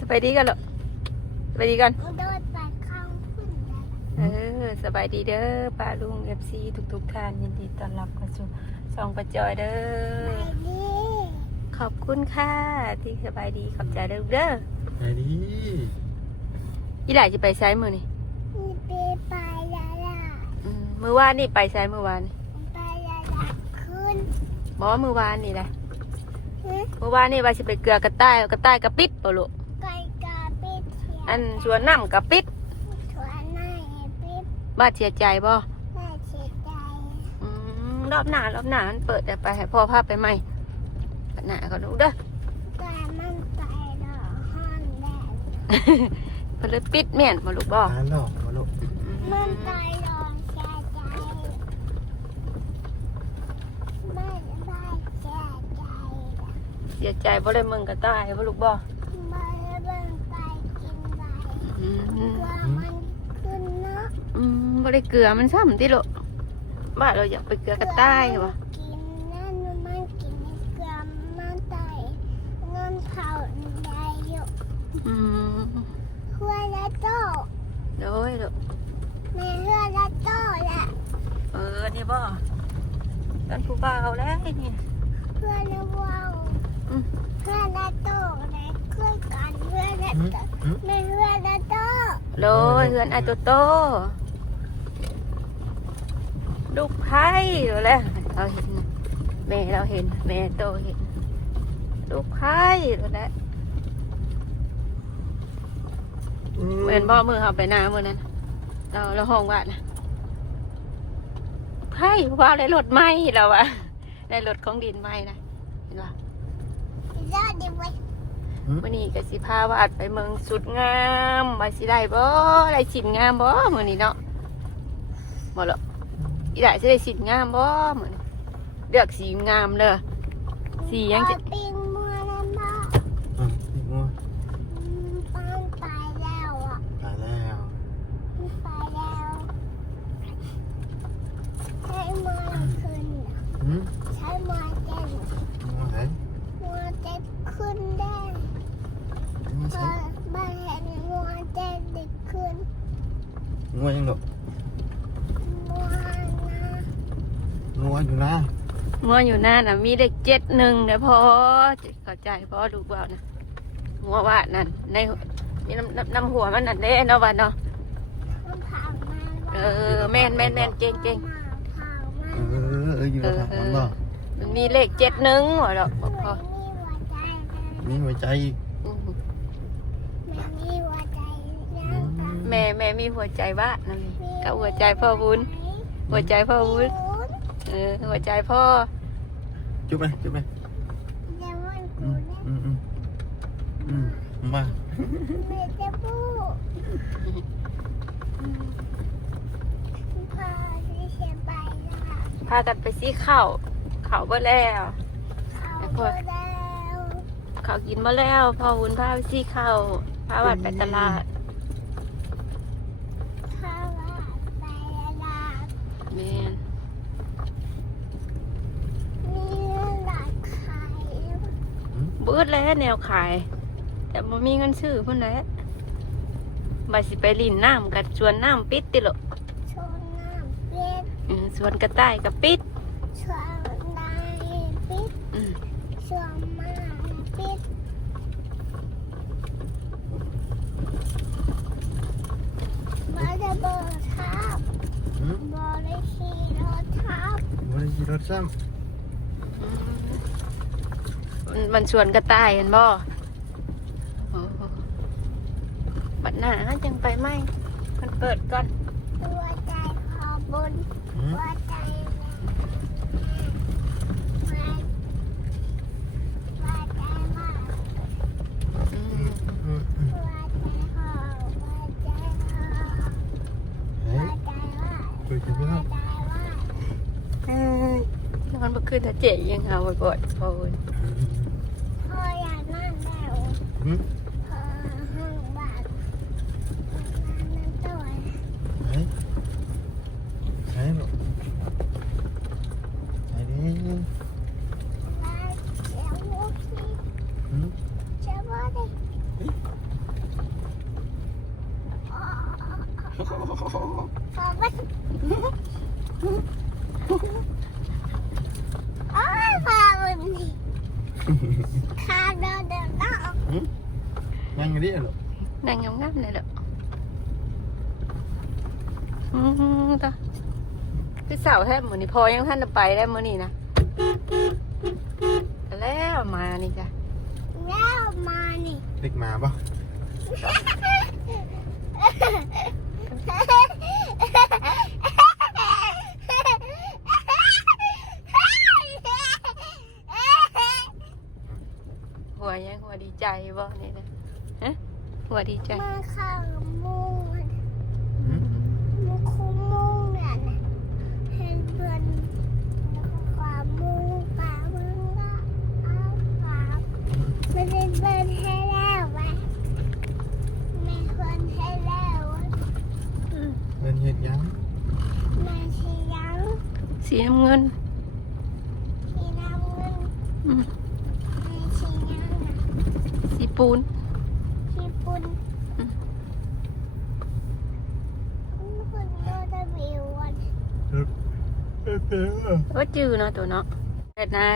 สบายดีกันเหรอสบายดีกันโดนไปข้างขึ้นสบายดีเด้อป้าลุงFC ทุกท่านยินดีต้อนรับเข้าสู่ช่องป้าจอยเด้อขอบคุณค่ะที่สบายดีขอบใจเด้อไปดีอีหล่าจะไปไซมือนี่มีไปยาลามือวานนี่ไปไซมือวานนี่ไปยาลาขึ้นบอกว่ามือวานนี่แหละมือวานนี่ว่าจะไปเกลือกระต่ายกระปิดปะลูกไก่กาปิดอันสวนน้ำกระปิดสวนนายปิดบ้าเสียใจบ่แม่เสียใจรอบหน้ามันเปิดแต่ไปให้พ่อพาไปใหม่หน้าก็ดูเด้อแต่มันไปดอกห้องแดงมันเลยปิดแม่นมาลูกบ่ร้านหลอกมาลูกมันไปดอกเสียใจไม่ได้เสียใจเสียใจบ่ได้มึงก็ตายบ่ลูกบ่ไม่ได้เบิ่งไปกินไปว่ามันขึ้นเนาะบ่ได้เกลือมันซ้ำติลูกบ้านเราอยากไปเกลือกระต่ายบ่กินนั่นมันกินเกลือมันไตเงินเผาได้อยู่หัวละโตโดยลูกแม่หัวละโตแหละนี่บ่ตอนผู้บ่าวแล้วนี่หัวละว่าวหัวละโตได้คุยกันหัวละโตแม่หัวละโตโดยเฮือนไอ้โตลูกไผ่อยู่แล้วเราเห็นแม่เราเห็นแม่โตเห็นลูกไผ่อยู่แล้วเหมือนบ่มือเขาไปหน้ามือนั้นเราห้องว่านะไผ่ว่าได้รถไหมเราอะได้รถของดินไหมนะเห็นป่ะยอดดีเว้ยมื่อนี้ก็สิพาวาดไปเมืองสุดงามไปสิได้บ่ได้สินงามบ่มื่อนี้เนาะบ่หรอกอีได้จะได้สินงามบ่มื่อนี้เลือกสีงามเลยสียังจะปิงมัวแล้วเนาะงัวปังไปแล้วอ่ะไปแล้ว ไปแล้วใช้มือขึ้นใช้มือเต้นงัวไหนมือเต้นขึ้นได้พอบ้านเห็นมือเต้นดิขึ้นงัวยังหรอมือนะงัวอยู่นะงัวอยู่หน้าน่ะมีเลข71เด้อพ่อเข้าใจพ่อลูกว่านะงัวว่านั่นในมีน้ำหัวมันนั่นเด้เนาะว่าเนาะแม่นเก่งอยู่กับมันบ่มันมีเลข71หัวดอกพอมีหัวใจอีกแม่มีหัวใจบ้านั่นกับหัวใจพ่อวุ้นหัวใจพ่อวุ้นหัวใจพ่อจุ๊บไหมมาแม่จะพูดพากันไปซื้อข้าวบ่แล้วข้าวกินบ่แล้วพ่อวุ้นพาไปซื้อข้าวพาวัดไปตลาดแม่นบืดแล้วแนวขายแต่บ่มีเงินซื้อพุ่นแหละบ่สิไปลินน้ำกับสวนน้ำปิดติโลสวนกระต่ายกับปิดสวนได้ปิดสวนมาปิดบ่ได้เบอร์ทับบ่ได้ขี่รถทับมันสวนกระต่ายเห็นบ่บัดหน้าจังไปไหมมันเปิดก่อนหัวใจขอบนหัวใจมันบ่ขึ้นถ้าเจ๋ยังเอาบ่อยๆพ่ออยากนั่งแล้วห้องบ้านนั่งตัวใช่หรอใช่ดิแล้วโอเคใช่ป่ะดิ ขอว่าโอ้ยพาวันนี้ขาเดินเดินออก นั่งกันดิลูก นั่งงามๆเลยเหรอตาคือสาวแทบเหมือนนี่พอยังท่านจะไปได้มื้อนี้นะแล้วมานี่จ้ะ แล้วมานี่ เด็กมาป่ะ หัวยังหัวดีใจบ่นี่นะฮะหัวดีใจ มาข้างมุ้งมุ้งคุ้มมุ้งเนี่ยนะเห็นเพื่อนความมุ้งป่ามุ้งก็เอาความไม่ได้เบิร์นให้แล้วไหมไม่ควรให้แล้ว เป็นเห็ดยัง ไม่ใช่ยัง สีน้ำเงิน ที่น้ำเงิน อืม ไม่ใช่ยังนะ สีปูน ที่ปุ่นคุณโดนวิววัน ว่าจืดเนาะตัวเนาะแต่นา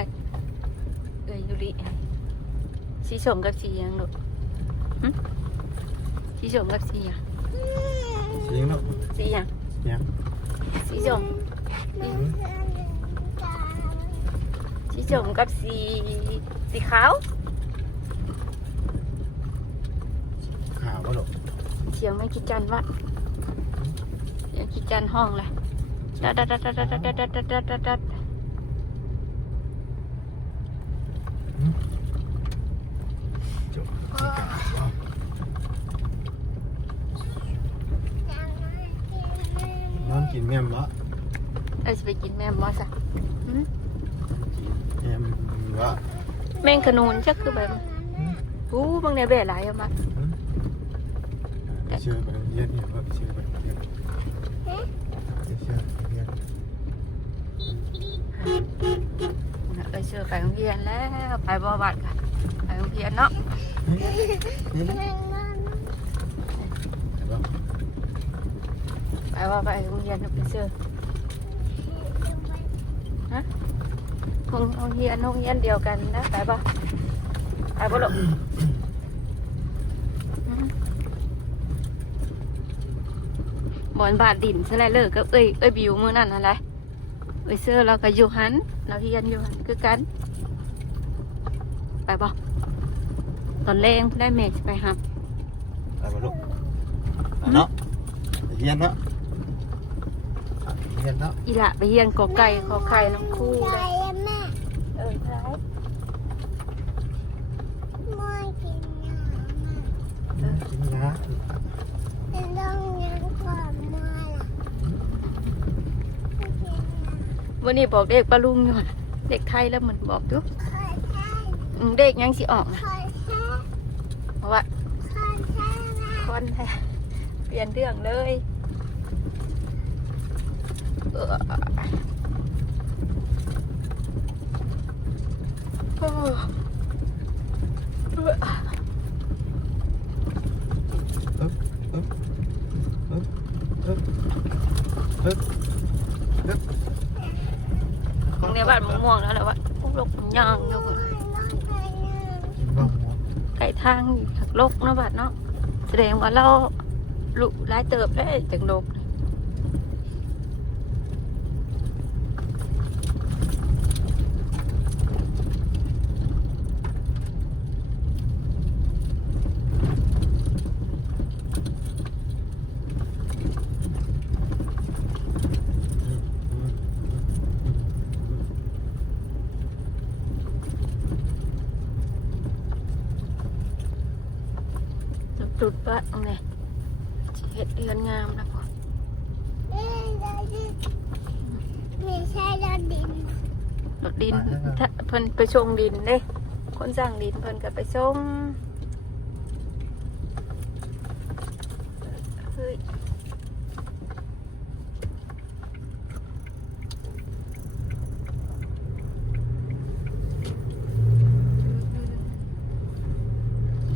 ยูริสีสมกับสีหยังลูกหึสีสมกับสีหยัง เสียงลูก สีหยัง ยัง สีสม น้องเพื่อนตา สีสมกับสีขาว ข่าวป่ะลูก เสียงไม่คิดจันวะเสียงคิดจันห้องเลยดัดดัดดัดดัดดัดดัดดัดดัดดัดดัด จบข่าวป่ะ นอนกินแม่มละ เอ้ยจะไปกินแม่มอสอะหึ แม่มละ แมงขนูนชักคือแบบอู้บางในเบะหลายเอามา เชื่อไปเรียนเนี่ยว่าเชื่อไปเรียนเชื่อเรียน เอ้ยเชื่อไปโรงเรียนแล้วไปบ่บัดค่ะไปโรงเรียนเนาะ นี่นะเห็นป่ะ ไปโรงเรียนไปเชื่อฮะโรงเรียนเดียวกันนะไปบ่ไปบ่ลูกบอนบาดดินใช่ไรเลิกกับเอ้ยบิวมือนั่นอะไรเอ้ยเสื้อเราก็อยู่หันเราเรียนอยู่หันคือกันไปบ่ตอนแรงได้เมฆไปครับ ไปป่ะลูกเนาะเรียนเนาะเรียนเนาะ อีละไปเรียนกอไก่ขอไข่น้ำคู่ ใจ เลย แม่ ใช่ ไม่กินยา กินนะ แต่ต้องยังก่อนมาล่ะไม่กินยา วันนี้บอกเด็กปลาลุงอยู่อะเด็กไทยแล้วเหมือนบอกดู เคยใช่ เด็กยังสิออกนะ เคยใช่ เพราะว่า เคยใช่แม่ คอนแท้เปลี่ยนเรื่องเลยโอ้ตรงนี้บ้านมะม่วงแล้วแหละวะพวกลกมันย่างอยู่ น้องเคยยัง กินบ้างหมด ไก่ทางหักลกเนาะบัดเนาะแสดงว่าเราลุร้ายเติบได้จังลกจุดบ้านตรงนี้เห็ดเดือนงามนะพ่อ ไม่ใช่รถดิน รถดินถ้าเพิ่นไปชงดินเด้คนสร้างดินเพิ่นก็ไปชงเฮ้ย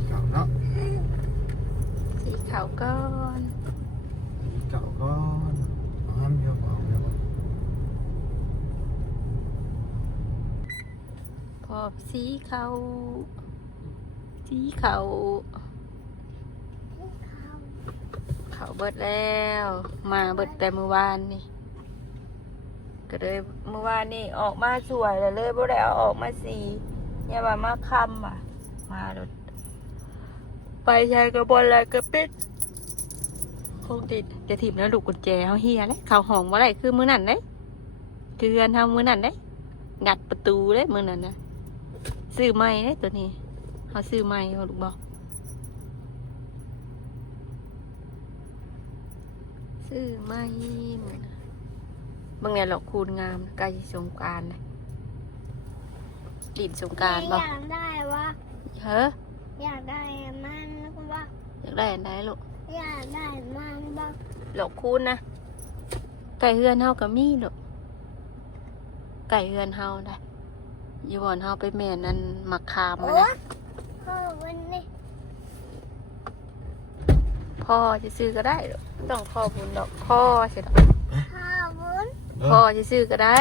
เก่าเนาะ สีขาวก้อน เ อนเยอะกว่าเยอะกว่า พอสีเขาสีเขา ที่เขา เขาเบิดแล้ว มาเบิดแต่เมื่อวานนี่ก็เลยเมื่อวานนี่ออกมาสวยแล้วเลยบ่ได้เอาออกมาสีเนี่ยว่ามาคำว่ะมาโดดไปชายกระบอลอะไรกระปิดคงติดจะถีบแล้วลูกกุญแจเขาเฮียเลยเขาห้องว่าไรคือมือนั่นเลยคือเงินทำมือนั่นเลยงัดประตูเลยมือนั่นนะซื้อไม้เลยตัวนี้เขาซื้อไม้เขาลูกบอกซื้อไม้มือนะบางเนี่ยหลอกคูณงามใกล้สงกรานต์นะดินสงกรานต์ แม่ บอก อยากได้วะ เฮ้อ อยากได้มันบ้าง อยากได้อันใดลูก อยากได้มันบ้าง หลอกคูณนะไก่เฮือนเฮากับมีลูกไก่เฮือนเฮาได้อยู่บ่อนเฮาไปแม่นั่นมักคามมา โอ้ นะ พ่อวันนี้ พ่อจะซื้อก็ได้ลูกต้องพ่อบุญดอกพ่อใช่ดอก พ่อวุ้น พ่อจะซื้อก็ได้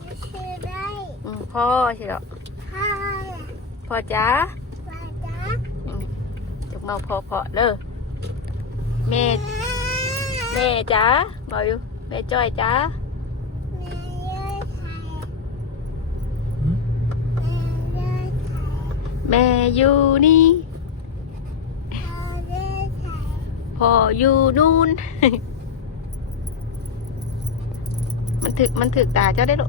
ไปซื้อได้ พ่อใช่ดอก พ่อ พ่อจ๋า ไปจ้า จกเมาพ่อเด้อแม่แม่จ๋าบอกอยู่แม่จ้อยจ๋า แม่เยอะไทย หืม แม่เยอะไทย แม่อยู่นี่ พ่อเยอะไทย พ่ออยู่นู่น มันถึกตาเจ้าได้หรอ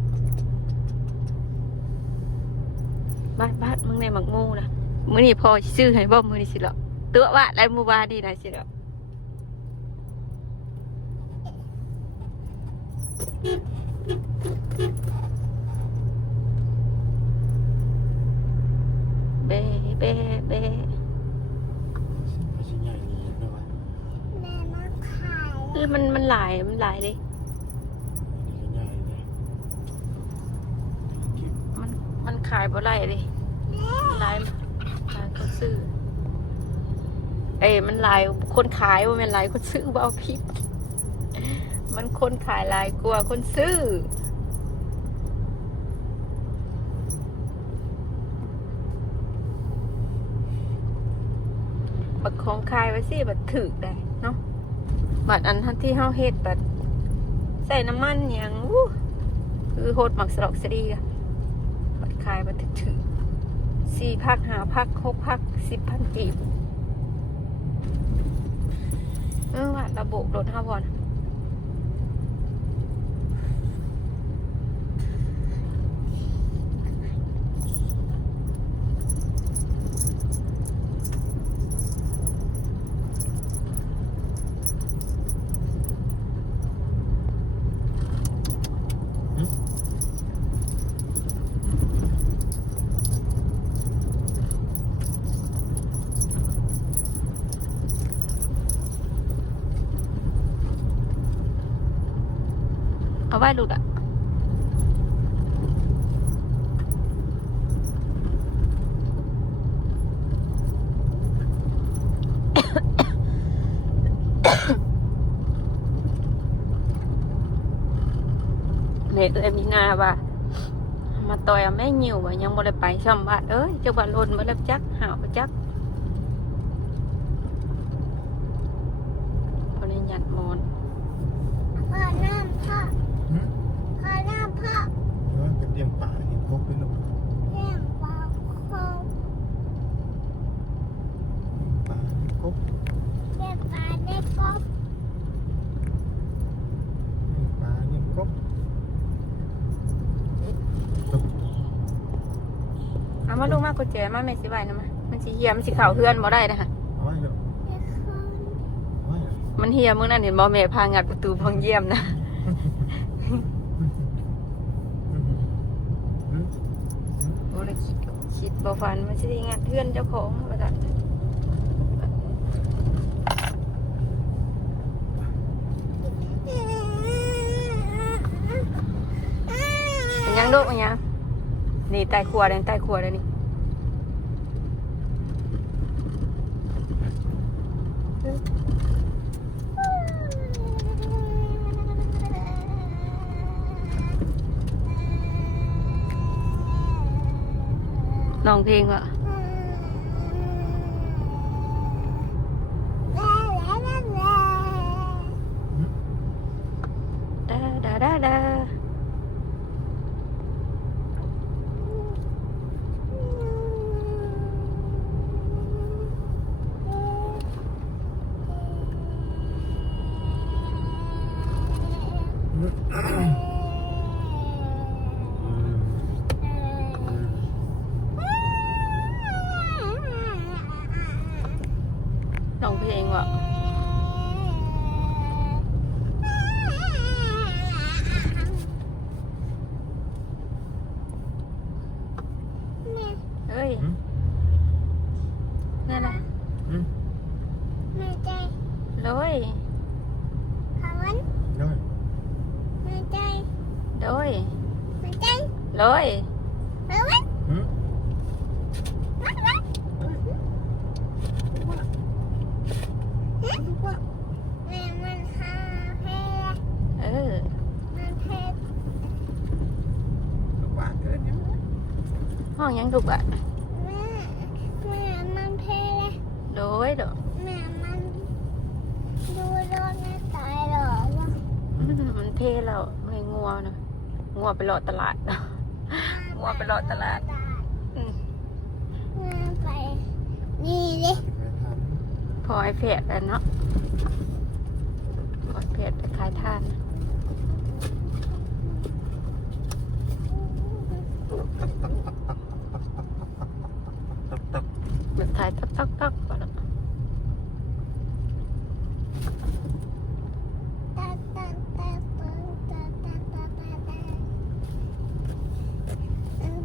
บ้านมึงในหมักมูนะมือนี่พอซื้อให้บ่มือนี่สิหรอตัวว่าไรมูบาดีนะสิหรอเบ้เบ้เบ้ ไม่ใช่ใหญ่ดีนะวะ แม่มาขาย คือมันหลายเลย นี่ก็ใหญ่เลย มันขายบ่ไรเลยหลายคนซื้อมันหลายคนขายว่ามันหลายคนซื้อเบาพิษมันคนขายหลายกว่าคนซื้อบัดของขายไว้สิบัดถือได้เนาะบัดอันทันที่เฮาเฮ็ดบัดใส่น้ำมันอย่างคือโหดหมักสลอกสดีอะบัดขายบัดถือ4 พัก5 พัก6 พัก10,000 กีบว่าระบบรถห้าบอลเอาไว้หลุดอ่ะ เมฆเลยมีนาว่ามาต่อยแม่หิวว่ายังบ่ได้ไปช่ำบ้านเจ้าบ้านลนมาแล้วจักหาวมาจักคนนี้หยัดมอน พ่อน้ำพ่อ หืม พ่อน้ำพ่อ เป็นเลี้ยงป่าเห็นพกด้วยลูก เลี้ยงปลาโคง ป่าพก เลี้ยงปลาได้กบ ป่าเลี้ยงกบ เอามาลูกมากุญแจมาแม่สิไว้นะมันสิเหียมันสิเข่าเพื่อนบ่ได้นะฮะ เอาไว้ลูก เลี้ยงคน เอาไว้เหรอ มันเฮียมื้อนั้นเห็นบ่แม่พางัดประตูพังเยี่ยมนะ โอ้เลยคิดบ่ฝันมันสิได้งัดเพื่อนเจ้าของว่าซั่นเป็นยังลูกเป็นยังนี่ใต้ครัวเลยใต้ครัวเลยนี่ ร้องเพลงวะดาดาดาดาร้องเพลงวะเฮ้ยนั่นน่ะโดยโดยโดยเออห้องยังถูกอ่ะโดยเด้อมันเพแล้วไม่งัวนะงัวไปรอตลาดเนาะงัวไปรอตลาดนี่ดิ พอไอ้เพจแล้วเนาะพอเพจไปขายท่านแบบถ่ายตักก่อนแล้ว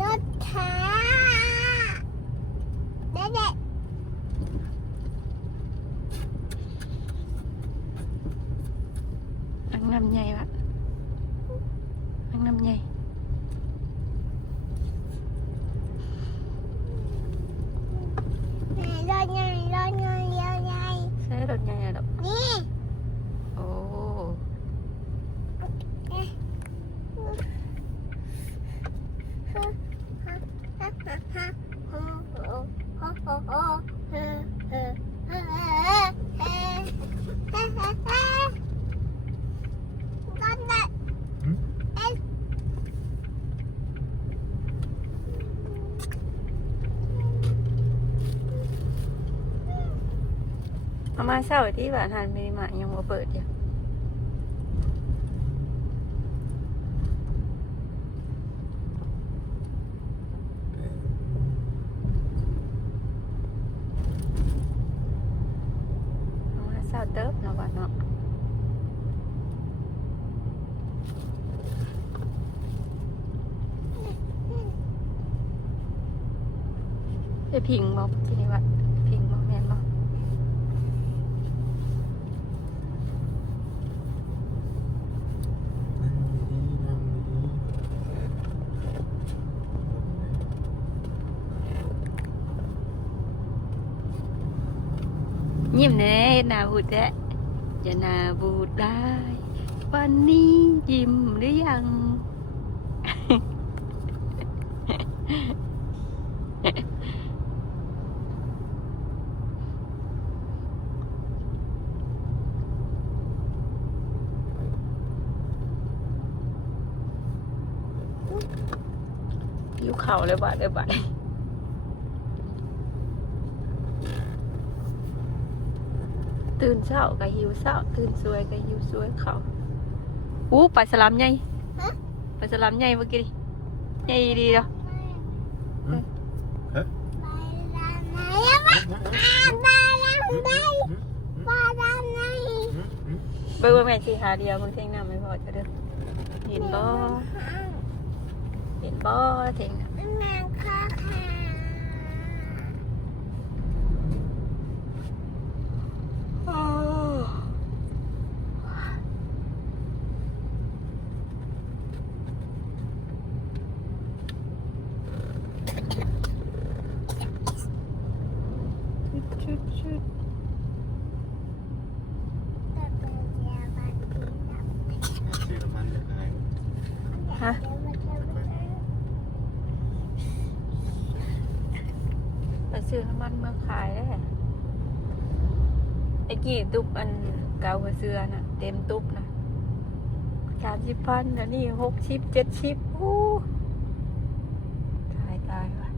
รถช้าเด็กอังน้ำใหญ่วะอังน้ำใหญ่รถใหญ่ใช่รถใหญ่อะดอก นี่ โอ้เอามาเศร้าที่บ้านหันมีหมายังมาเปิดอยู่เอามาเศร้าเติบเนาะบ้านเนาะไปพิงบอกที่นี่วะพิงบอกแม่นบอกยิ้มแน่นาบูดแท้อย่านาบูดได้วันนี้ยิ้มหรือยัง หิวเข่าเลยบาดเลยบาดตื่นเช้าก็หิวเช้าตื่นสวยก็หิวสวยเข่าปลาสลัมใหญ่ปลาสลัมใหญ่เมื่อกี้ดิใหญ่ดีเนาะเบอร์แม่ชีหาเดียวมึงเท่งน้ำไม่พอจะเด้อเห็นบ่เห็นบ่เท่งน้ำชุดฮะ ซื้อน้ำมันมาขายได้ไอ้กี่ตุบอันเก่ากับเสื้อน่ะเต็มตุบนะ30,000แล้วนี่60 70อู้ตายว่ะ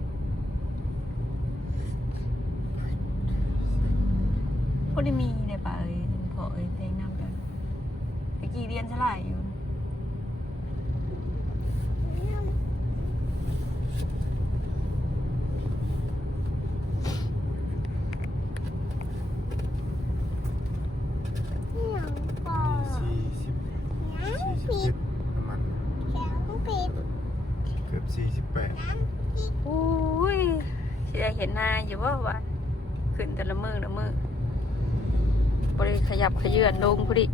พอได้มีเนี่ยป่ะเอ้ยพอเอ้ยเต็งนำกันไอ้กี่เรียนเท่าไหร่อยู่40น้ำมันเกือบ48 อุ้ยสิได้เห็นหน้าอยู่ว่าขึ้นแต่ละมือบริขยับขยื่นลงพอดี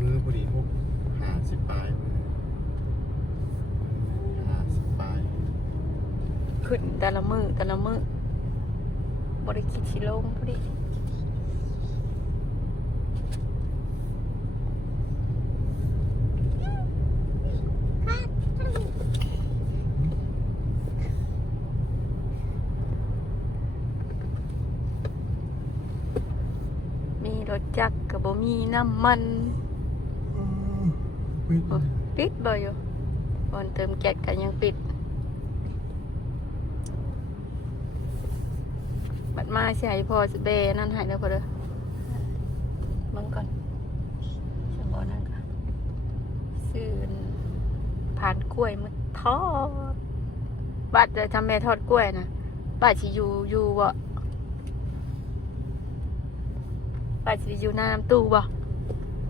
มือพอดีพวก50ปลายมือ50ปลาย ขึ้นแต่ละมือบริคิดสิลงพอดีมีรถจักรกับบ่มีน้ำมันปิดบ่อยู่บอนเติมแก๊สกันยังปิดบัดมาสิให้พ่อสิเบนั่นให้แล้วพอเด้อมึงก่อนฉันบอกนั่นก่อนซื้อผ่านกล้วยมาทอดบัดจะทำแม่ทอดกล้วยนะบัดสิอยู่บ่บัดสิอยู่น้ำตู้บ่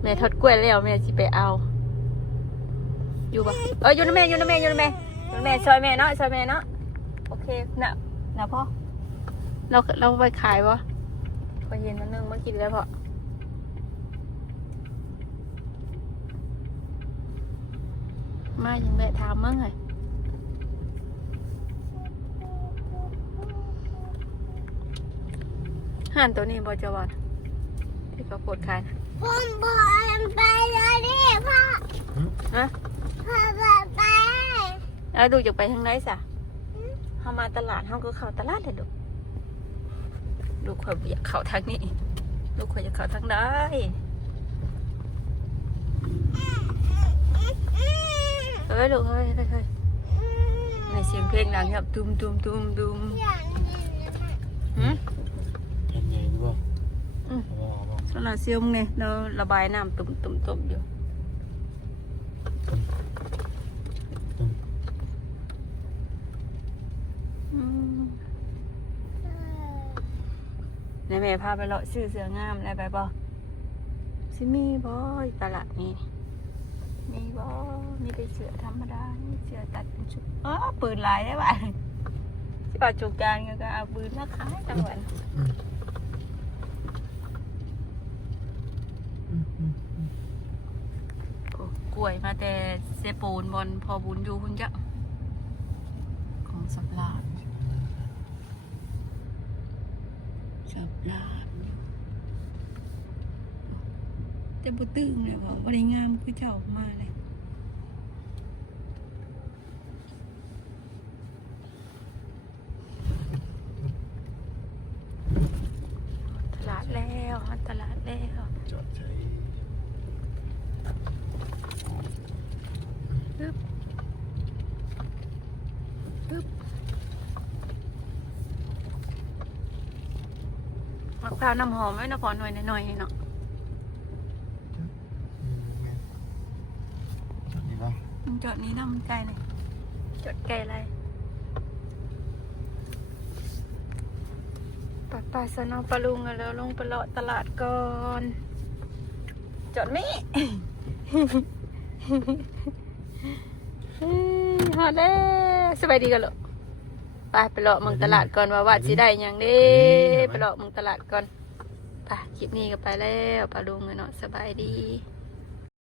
แม่ทอดกล้วยแล้วแม่สิไปเอาอยู่บ่อยู่นะแม่ซอยแม่เนาะโอเคนะพ่อเราไปขายวะพอเย็นนิดนึงมากินแล้วพอมาอย่างแบบถามมั่งไงห่านตัวนี้บอจะวัดที่เขาปวดขายนะ ผมบอกไปเลยดิพ่อ ฮะ พ่อบอกไป แล้วดูจะไปทางไหนสะเขามาตลาดเขาก็เข้าตลาดเลยดูข่อยอยากเข้าทางนี้ดูข่อยอยากเข้าทางใดเฮ้ยลูกเฮ้ยในเสียงเพลงดังครับตุ้มหืม เป็นไงรู้ป่ะ สลาเซียมเนี่ยเราระบายน้ำตุ่มอยู่ในแม่พาไปเลาะซื้อเสื้องามอะไรไปบ่ซิมีบ่ตลาดนี้มีบ่มีแต่เสื้อธรรมดานี่เสื้อตัดเป็นชุดปืนลายได้ป่ะที่ป่าจุกการก็เอาปืนมาขายจังหวัดกล้วยมาแต่เซปูนบอลพอบุญอยู่คุณจ้ะของสับลาดแต่บุตึงเลยบอกบริงามคือเจ้ามาเลยตลาดแล้วจอดใช้ มะพร้าวน้ำหอมไว้นะพอหน่อยเนาะ จอดดีป่ะ มันจอดนี้น้ำไกลเลยจอดไกลอะไรไปสนอปลาลุงแล้วลงไปเลาะตลาดก่อนจอดไม่ฮอดแล้วสบายดีกันเหรอไปเลาะเมืองตลาดก่อนว่าสิได้ยังเด้ไปเลาะเมืองตลาดก่อนไปคลิปนี้ก็ไปแล้วปลาลุงเนาะสบายดี